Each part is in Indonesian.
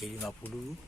C50.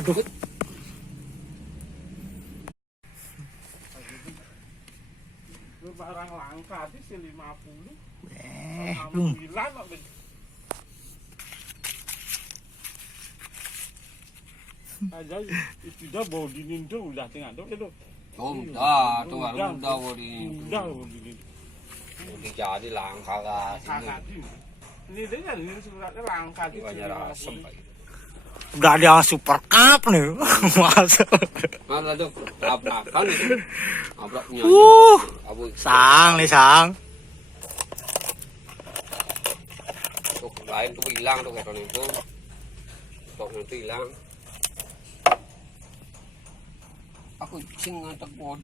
Aduh. Itu barang langka sih 50. Belum. 69 kok. Aja itu dah bawa dinin tuh udah tengah tuh itu. Oh, udah, tuh baru udah ini. Udah dinin. Udah jadi langka lah sini. Ini dia kan ini suratnya langka Di Banjar Asem Pak. Udah ada yang super cup nih. Masa. Mana tuh? Abrakan itu. Abraknya. Abu Sang nih sang. tuh lain tuh hilang tuh kayak itu. Toknya itu hilang. Aku sing ngantek bod.